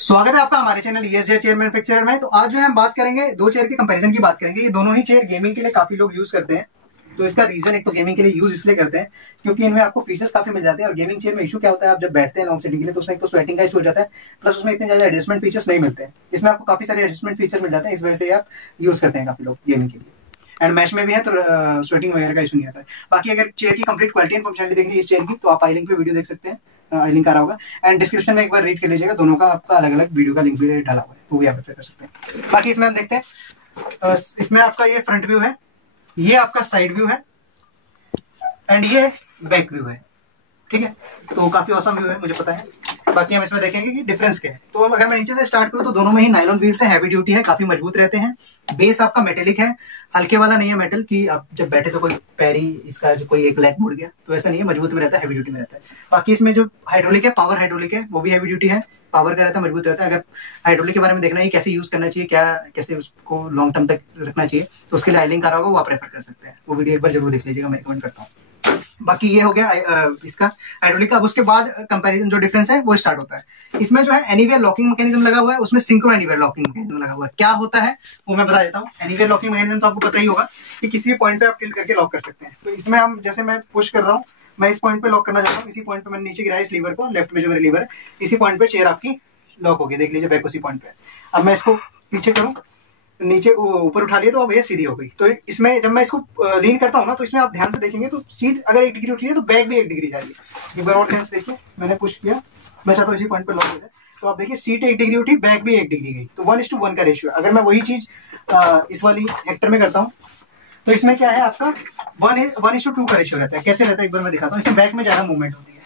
स्वागत है आपका हमारे चैनल ईएसजेड चेयर मैन्युफैक्चरर में। तो आज जो है हम बात करेंगे दो चेयर के कंपैरिजन की बात करेंगे। ये दोनों ही चेयर गेमिंग के लिए काफी लोग यूज करते हैं। तो इसका रीजन एक तो गेमिंग के लिए यूज इसलिए करते हैं क्योंकि इनमें आपको फीचर्स काफी मिल जाते हैं। और गेमिंग चेयर में इशू क्या होता है, आप जब बैठते हैं लॉन्ग सिटिंग के लिए तो उसमें एक तो स्वेटिंग का इशू हो जाता है, प्लस उसमें इतने ज्यादा एडजस्टमेंट फीचर्स नहीं मिलते हैं। इसमें आपको काफी सारे एडजस्टमेंट फीचर मिल जाते हैं, इस वजह से आप यूज करते हैं काफी लोग गेमिंग के लिए। एंड मैश में भी है तो स्वेटिंग वगैरह का इशू नहीं आता है। बाकी अगर चेयर की कंप्लीट क्वालिटी एंड फंक्शनलिटी देखनी है इस चेयर की तो आप आई लिंक पे वीडियो देख सकते हैं, लिंक आ रहा होगा। एंड डिस्क्रिप्शन में एक बार रीड कर लीजिएगा, दोनों का आपका अलग अलग वीडियो का लिंक भी डाला हुआ है, वो भी आप रेफर कर सकते हैं। बाकी इसमें हम देखते हैं, इसमें आपका ये फ्रंट व्यू है, ये आपका साइड व्यू है एंड ये बैक व्यू है। ठीक है, तो काफी औसम व्यू है, मुझे पता है। बाकी हम इसमें देखेंगे कि डिफरेंस क्या है। तो अगर मैं नीचे से स्टार्ट करूं तो दोनों में ही नायलॉन व्हील्स है, हैवी ड्यूटी है, काफी मजबूत रहते हैं। बेस आपका मेटेलिक है, हल्के वाला नहीं है मेटल कि आप जब बैठे तो कोई पैरी इसका जो कोई एक लेग मुड़ गया, तो ऐसा नहीं है, मजबूत में रहता है, हैवी ड्यूटी में रहता है। बाकी इसमें जो हाइड्रोलिक है, पावर हाइड्रोलिक है, वो भी हैवी ड्यूटी है, पावर का रहता है, मजबूत रहता है। अगर हाइड्रोलिक के बारे में देखना है कैसे यूज करना चाहिए, क्या कैसे उसको लॉन्ग टर्म तक रखना चाहिए, तो उसके लिए आई लिंक आ रहा होगा, वो आप रेफर कर सकते हैं। वो वीडियो एक बार जरूर देख लीजिएगा, मैं रिकमेंड करता हूँ। बाकी ये हो गया इसका हाइड्रोलिक का। अब उसके बाद कंपैरिजन जो डिफरेंस है वो स्टार्ट होता है। इसमें जो है एनीवेयर लॉकिंग मैकेनिज्म लगा हुआ है, उसमें सिंक्रो एनीवेयर लॉकिंग मैकेनिज्म लगा हुआ है। क्या होता है वो मैं बता देता हूँ। एनीवेयर लॉकिंग मैकेनिज्म तो आपको पता ही होगा कि किसी भी पॉइंट पे आप टिल्ट करके लॉक कर सकते हैं। तो इसमें हम जैसे मैं पुश कर रहा हूँ, मैं इस पॉइंट पे लॉक करना चाहता हूँ, इसी पॉइंट पे मैंने नीचे गिराया इस लीवर को, लेफ्ट में जो मेरा लीवर है, इसी पॉइंट पे चेयर आपकी लॉक होगी, देख लीजिए बैक उसी पॉइंट पे। अब मैं इसको पीछे करूँ, नीचे ऊपर उठा लिया तो अब ये सीधी हो गई। तो इसमें जब मैं इसको लीन करता हूँ ना, तो इसमें आप ध्यान से देखेंगे तो सीट अगर 1 डिग्री उठी है तो बैक भी 1 डिग्री जा रही है। एक बार और ध्यान से देखिए, मैंने पुश किया, मैं चाहता हूँ इसी पॉइंट पे लॉक हो जाए, तो आप देखिए सीट 1 डिग्री उठी, बैक भी 1 डिग्री गई। तो 1:1 का रेशियो। अगर मैं वही चीज इस वाली हेक्टर में करता हूँ तो इसमें क्या है आपका 1:2 का रेशियो रहता है। कैसे रहता है एक बार मैं दिखाता हूँ। इसमें बैक में ज्यादा मूवमेंट होती है।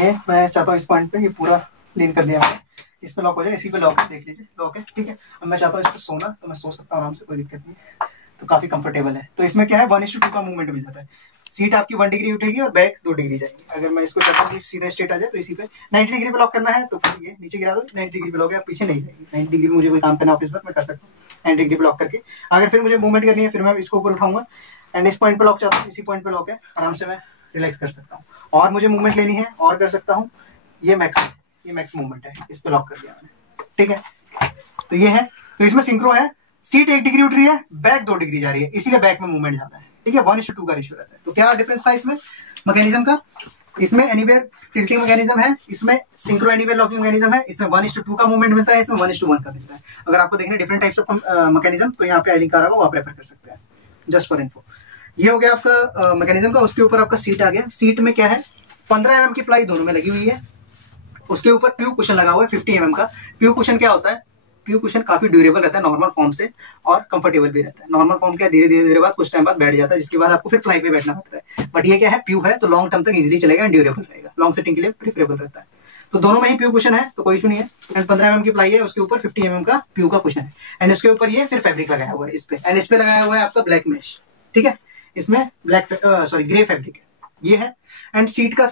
ये मैं चाहता हूँ इस पॉइंट पे ये पूरा लीन कर दिया मैंने, इस पे लॉक हो जाए, इसी पे लॉक है, देख लीजिए लॉक है। ठीक है, अब मैं चाहता हूँ इस पे सोना, तो मैं सो सकता हूँ आराम से, कोई दिक्कत नहीं है, तो काफी कंफर्टेबल है। तो इसमें क्या है 1:2 का मूवमेंट मिल जाता है। सीट आपकी 1 डिग्री उठेगी और बैक 2 डिग्री जाएगी। अगर मैं इसको चाहता हूँ सीधा स्ट्रेट आ जाए तो इसी पे 90 डिग्री पे लॉक करना है, तो फिर ये नीचे गिरा दो, 90 डिग्री पे लॉक है, पीछे नहीं जाएगी। 90 डिग्री में मुझे कोई काम करना ऑफिस में, मैं कर सकता हूँ 90 डिग्री पे लॉक करके। अगर फिर मुझे मूवमेंट करनी है, फिर मैं इसको ऊपर उठाऊंगा एंड इस पॉइंट पे लॉक चाहता हूँ, इसी पॉइंट पे लॉक है, आराम से मैं रिलैक्स कर सकता हूँ। और मुझे मूवमेंट लेनी है और कर सकता हूँ, ये मैक्स मूवमेंट है, इस पे लॉक कर दिया मैंने। ठीक है, तो ये है। तो इसमें सिंक्रो है, सीट 1 डिग्री उठ रही है, बैक 2 डिग्री जा रही है, इसीलिए बैक में मूवमेंट जाता है। ठीक है, 1:2 का रेशियो रहता है। तो क्या डिफरेंस था इसमें मैकेनिज्म का? इसमें एनीवेयर टिल्टिंग मैकेनिज्म है, इसमें सिंक्रो एनीवेयर लॉकिंग मैकेनिज्म है। इसमें 1:2 का मूवमेंट मिलता है, इसमें 1:1 का मिलता है। अगर आपको देखना डिफरेंट टाइप्स ऑफ मैकेनिज्म तो यहाँ पे आई लिंक आ रहा होगा, आप रेफर कर सकते हैं, जस्ट फॉर इन्फो। ये हो गया आपका मैकेनिज्म का। उसके ऊपर आपका सीट आ गया। सीट में क्या है, 15 mm की प्लाई दोनों में लगी हुई है। उसके ऊपर प्यू कुशन लगा हुआ है 50 mm का। प्यू कुशन क्या होता है? प्यू कुशन काफी ड्यूरेबल रहता है नॉर्मल फॉर्म से, और कंफर्टेबल भी रहता है। नॉर्मल फॉर्म क्या धीरे धीरे बाद कुछ टाइम बाद बैठ जाता है, जिसके बाद आपको फिर प्लाई पे बैठना पड़ता है। बट ये क्या है, प्यू है तो लॉन्ग टर्म तक इजीली चलेगा एंड ड्यूरेबल रहेगा, लॉन्ग सिटिंग के लिए प्रेफरेबल रहता है। तो दोनों में ही प्यू कुशन है, तो कोई इशू नहीं है। एंड 15 mm की प्लाई है, उसके ऊपर 50 mm का प्यू का कुशन है। एंड इसके ऊपर ये फिर फैब्रिक लगाया हुआ है इस पे, एंड इस पे लगाया हुआ है आपका ब्लैक मैश। ठीक है, इसमें ग्रे फैब्रिक है, ये है। एंड सीट का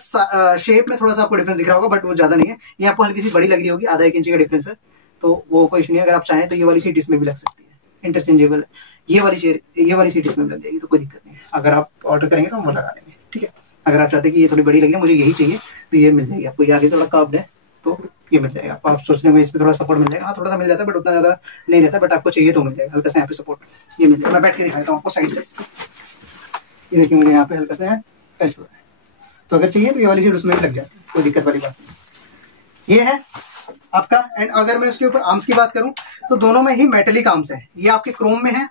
शेप में थोड़ा सा आपको डिफरेंस दिख रहा होगा, बट वो ज्यादा नहीं है। ये आपको हल्की सी बड़ी लग रही होगी, आधा 1 इंच का डिफरेंस है, तो वो कोई इशू नहीं है। अगर आप चाहें तो ये वाली सीट इसमें भी लग सकती है, इंटरचेंजेबल है। ये वाली सीट इसमें लग जाएगी, तो कोई दिक्कत नहीं है। अगर आप ऑर्डर करेंगे तो हम वो लगा देंगे। ठीक है, अगर आप चाहते हैं कि ये थोड़ी बड़ी लग रही है, मुझे यही चाहिए, तो ये मिल जाएगी आपको। ये आगे थोड़ा कर्व्ड है तो ये मिल जाएगा आपको। आप सोचने में इसमें थोड़ा सपोर्ट मिल जाएगा, हाँ थोड़ा सा मिल जाता है, बट उतना ज्यादा नहीं रहता। बट आपको चाहिए तो मिल जाएगा हल्का सा यहाँ पे सपोर्ट, ये मिल जाएगा। मैं बैठ के दिखाता हूँ आपको साइड से। ये देखिए मुझे यहाँ पे हल्का सा टच हो रहा है, तो अगर चाहिए तो ये वाली सीट उसमें भी लग जाती है, कोई दिक्कत वाली बात नहीं। ये है आपका। एंड अगर मैं उसके ऊपर आर्म्स की बात करूं तो दोनों में ही मेटेलिक आर्म्स है। ये आपके क्रोम में है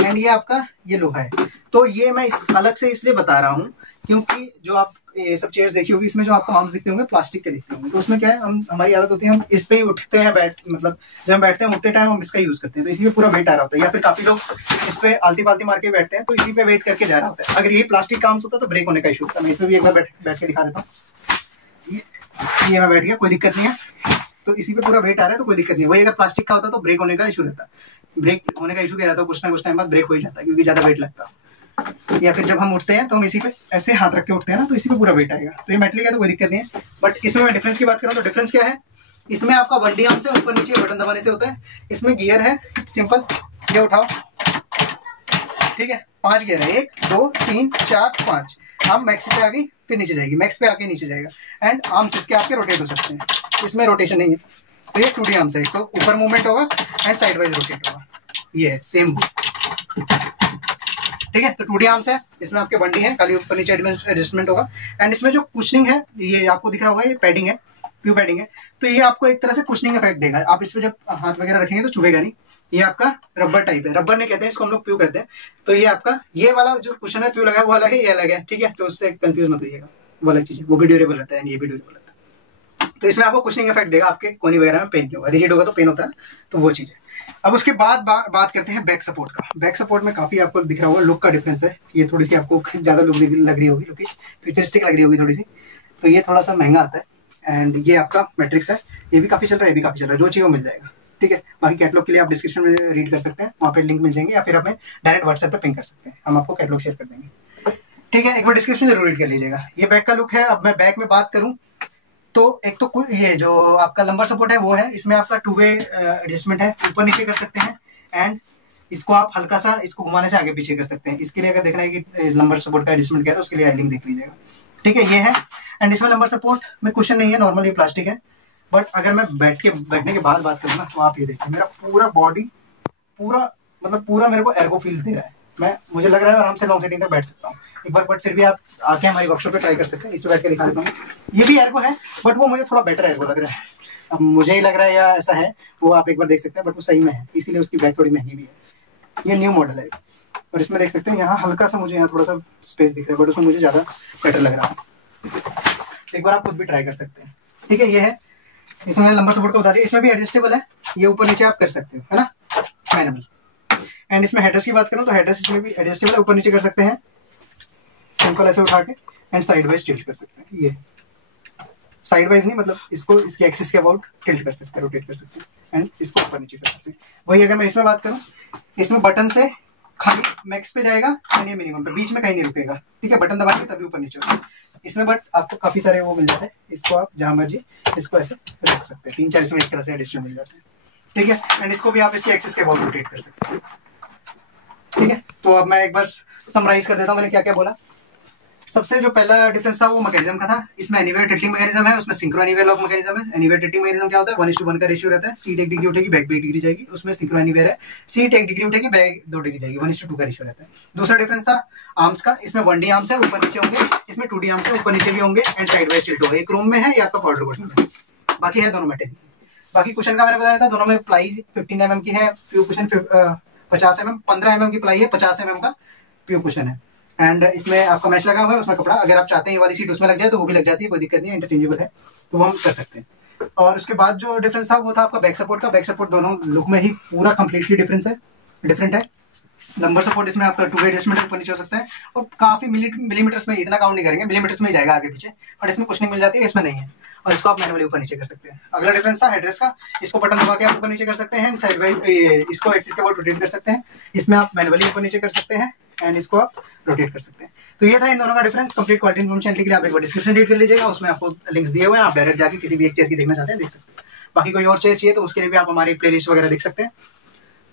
एंड ये आपका ये लोहा है। तो ये मैं अलग से इसलिए बता रहा हूं क्योंकि जो आप ये सब चेयर्स देखी होगी, इसमें जो आपको आर्म्स दिखते होंगे प्लास्टिक के दिखते होंगे। तो उसमें क्या है, हमारी आदत होती है हम इस पे ही उठते हैं, मतलब जब हम बैठते हैं उठते टाइम हम इसका यूज करते हैं, तो इसी पे पूरा वेट आ रहा होता है। या फिर काफी लोग इस पे आलती पालती मार के बैठते हैं, तो इसी पे वेट करके जा रहा होता है। अगर ये प्लास्टिक का आर्म्स होता तो ब्रेक होने का इशू होता है। मैं इसमें भी एक बार बैठ के दिखा देता हूँ। ये मैं बैठ गया, कोई दिक्कत नहीं है। तो इसी पे पूरा वेट आ रहा है, तो कोई दिक्कत नहीं। वही अगर प्लास्टिक का होता तो ब्रेक होने का इशू रहता। ब्रेक होने का इशू क्या रहता है, कुछ ना कुछ टाइम बाद ब्रेक हो ही जाता है, क्योंकि ज्यादा वेट लगता है। या फिर जब हम उठते हैं तो हम इसी पे ऐसे हाथ रख के उठते हैं ना, तो इसी पे पूरा वेट आएगा। तो ये मेटल का तो कोई दिक्कत नहीं है। बट इसमें मैं डिफरेंस की बात करूँ तो डिफरेंस क्या है, इसमें आपका 1D आर्म से ऊपर नीचे बटन दबाने से होता है। इसमें गियर है सिंपल, ये उठाओ, ठीक है, 5 गियर है, 1 2 3 4 5। आर्म मैक्स पे आ गई, फिर नीचे जाएगी, मैक्स पे आके नीचे जाएगा। एंड आर्म्स इसके आपके रोटेट हो सकते हैं। इसमें रोटेशन नहीं है। तो ये 2D आर्म्स है, तो ऊपर मूवमेंट होगा एंड साइड वाइज रोटेट होगा, ये है सेम। ठीक है, तो 2D आर्म्स है, इसमें आपके बंडी है, खाली ऊपर नीचे एडजस्टमेंट होगा। एंड इसमें जो कुशनिंग है, ये आपको दिख रहा होगा, ये पैडिंग है, प्यू पैडिंग है, तो ये आपको एक तरह से कुशनिंग इफेक्ट देगा। आप इसमें जब हाथ वगैरह रखेंगे तो चुभेगा नहीं। ये आपका रबर टाइप है, रबर नहीं कहते हैं इसको, हम लोग प्यू कहते हैं। तो ये आपका ये वाला जो कुशन है प्यू लगा है वो अलग है, ये अलग है, ठीक है, तो उससे कंफ्यूज मत होइएगा, वो अलग चीज है, वो भी ड्यूरेबल रहता है, ये भी ड्यूरेबल रहता है। तो इसमें आपको कुशनिंग इफेक्ट देगा, आपके कोनी वगैरह में पेन नहीं होगा, रिजिड होगा तो पेन होता है, तो वो चीज है। अब उसके बाद बात करते हैं बैक सपोर्ट का। बैक सपोर्ट में काफी आपको दिख रहा होगा लुक का डिफरेंस है, ये थोड़ी सी आपको ज्यादा लुक लग रही होगी, क्योंकि फ्यूचरिस्टिक लग रही होगी थोड़ी सी, तो ये थोड़ा सा महंगा आता है। एंड ये आपका मैट्रिक्स है, ये भी काफी चल रहा है, ये भी काफी चल रहा है, जो चाहिए वो मिल जाएगा, ठीक है। बाकी कैटलॉग के लिए आप डिस्क्रिप्शन में रीड कर सकते हैं, वहाँ पे लिंक मिल जाएंगे, या फिर हमें डायरेक्ट व्हाट्सएप पे पिंग कर सकते हैं, हम आपको कैटलॉग शेयर कर देंगे, ठीक है। एक बार डिस्क्रिप्शन जरूर रीड कर लीजिएगा। ये बैक का लुक है। अब मैं बैक में बात करूँ तो एक तो ये जो आपका लंबर सपोर्ट है वो है, इसमें आपका 2 वे एडजस्टमेंट है, ऊपर नीचे कर सकते हैं। एंड इसको आप हल्का सा इसको घुमाने से आगे पीछे कर सकते हैं। इसके लिए अगर देखना है कि लंबर सपोर्ट का एडजस्टमेंट क्या है तो उसके लिए लिंक देख लीजिएगा, ठीक है, ये है। एंड इसमें लंबर सपोर्ट में कुशन नहीं है, नॉर्मल ये प्लास्टिक है। बट अगर मैं बैठने के बाद बात करूँ ना, तो आप ये देखिए मेरा पूरा बॉडी पूरा मेरे को एर्गो फील दे रहा है। मुझे लग रहा है आराम से लॉन्ग सेटिंग तक बैठ सकता हूँ एक बार, बट फिर भी आप आके हमारी वर्कशॉप पे ट्राई कर सकते हैं। इस पे बैठ के दिखा देता हूँ, ये भी एर्गो है, बट वो मुझे थोड़ा बेटर एर्गो लग रहा है। अब मुझे ही लग रहा है या ऐसा है, वो आप एक बार देख सकते हैं, बट वो सही में है, इसीलिए उसकी बैक थोड़ी महंगी भी है। ये न्यू मॉडल है, और इसमें देख सकते हैं यहाँ हल्का सा मुझे यहाँ थोड़ा सा स्पेस दिख रहा है, बट उसमें मुझे ज्यादा बेटर लग रहा है। एक बार आप खुद भी ट्राई कर सकते हैं, ठीक है। ये है, इसमें मैंने लंबर सपोर्ट को बता दिया, इसमें भी एडजस्टेबल है, ये ऊपर नीचे आप कर सकते हो, है ना, मैनुअल। एंड इसमें हेडर्स की बात करूं तो हेडर्स इसमें भी एडजस्टेबल है, ऊपर नीचे कर सकते हैं, सिंपल ऐसे उठा के, एंड साइड वाइज टिल्ट कर सकते हैं। ये साइड वाइज नहीं, मतलब इसको इसकी एक्सिस के अबाउट टिल्ट कर सकते हैं, रोटेट कर सकते हैं, एंड इसको ऊपर नीचे कर सकते हैं। वही अगर मैं इसमें बात करूं, इसमें बटन से खाली मैक्स पे जाएगा एंड ये मिनिमम पे, बीच में कहीं नहीं रुकेगा, ठीक है। बटन दबा के तभी ऊपर नीचे होगा इसमें, बट आपको काफी सारे वो मिल जाते हैं, इसको आप जहां मर्जी इसको ऐसे रख सकते हैं, 3-4 इसमें एक तरह से एडजस्टमेंट मिल जाते हैं, ठीक है। एंड इसको भी आप इसकी एक्सिस के अबाउट रोटेट कर सकते हैं, ठीक है। तो अब मैं एक बार समराइज कर देता हूँ मैंने क्या क्या बोला। सबसे जो पहला डिफरेंस था वो मैकेनिज्म का था। इसमें एनीवेयर टिल्टिंग मैकेनिज्म है, उसमें सिंक्रो एनीवेयर लॉक मैकेनिज्म है। एनीवेयर टिल्टिंग मैकेनिज्म क्या होता है, 1:1 का रेशियो रहता है, सीट 1 डिग्री उठेगी, बैक भी 1 डिग्री जाएगी। उसमें सिंक्रो एनीवेयर है, सीट 1 डिग्री उठेगी, बैक 2 डिग्री जाएगी, 1:2 का रेशियो रहता है। दूसरा डिफरेंस था आर्म्स का, इसमें 1D आर्म्स है, ऊपर नीचे होंगे, इसमें 2D आर्म्स है, ऊपर नीचे भी होंगे, एंड साइड वाइज टिल्ट होगा। एक रूम में है, ये आपका पाउडर बॉटल में, बाकी है दोनों मेटेरियल। बाकी कुशन का मैंने बताया था, दोनों में प्लाई 15 mm की है, प्यू कुशन 50 mm, 15 mm की प्लाई है, 50 mm का प्यू कुशन है। एंड इसमें आपका मैच लगा हुआ है, उसमें कपड़ा, अगर आप चाहते हैं ये वाली सीट उसमें लग जाए तो वो भी लग जाती है, कोई दिक्कत नहीं है, इंटरचेंजेबल है, तो वो हम कर सकते हैं। और उसके बाद जो डिफरेंस था वो था आपका बैक सपोर्ट का। बैक सपोर्ट दोनों लुक में ही पूरा कंप्लीटली डिफरेंट है। लंबर सपोर्ट इसमें आपका 2 वे एडजस्टमेंट ऊपर नीचे हो सकता है, और काफी मिलीमीटर्स में, इतना काउंट नहीं करेंगे, मिलीमीटर्स में ही जाएगा आगे पीछे, बट इसमें कुछ नहीं मिल जाती है, इसमें नहीं है, और इसको आप मैनुअली ऊपर नीचे कर सकते हैं। अगला डिफरेंस था हेडरेस्ट का, इसको बटन दबा के आप ऊपर नीचे कर सकते हैं, साइड वाइज इसको एक्सिस के अबाउट रोटेट कर सकते हैं, इसमें आप मैनुअली ऊपर नीचे कर सकते हैं, एंड इसको आप रोटेट कर सकते हैं। तो ये था इन दोनों का डिफरेंस। कंप्लीट क्वालिटी इन्फॉर्मेशन के लिए आप एक बार डिस्क्रिप्शन रीड कर लीजिएगा, उसमें आपको लिंक्स दिए हुए हैं, आप डायरेक्ट जाके किसी भी एक चेयर की देखना चाहते हैं देख सकते हैं। बाकी कोई और चेयर चाहिए तो उसके लिए भी आप हमारी प्लेलिस्ट वगैरह देख सकते हैं।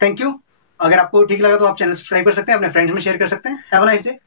Thank you. अगर आपको ठीक लगा तो आप चैनल सब्सक्राइब कर सकते हैं, अपने फ्रेंड्स में शेयर कर सकते हैं। Have a nice day.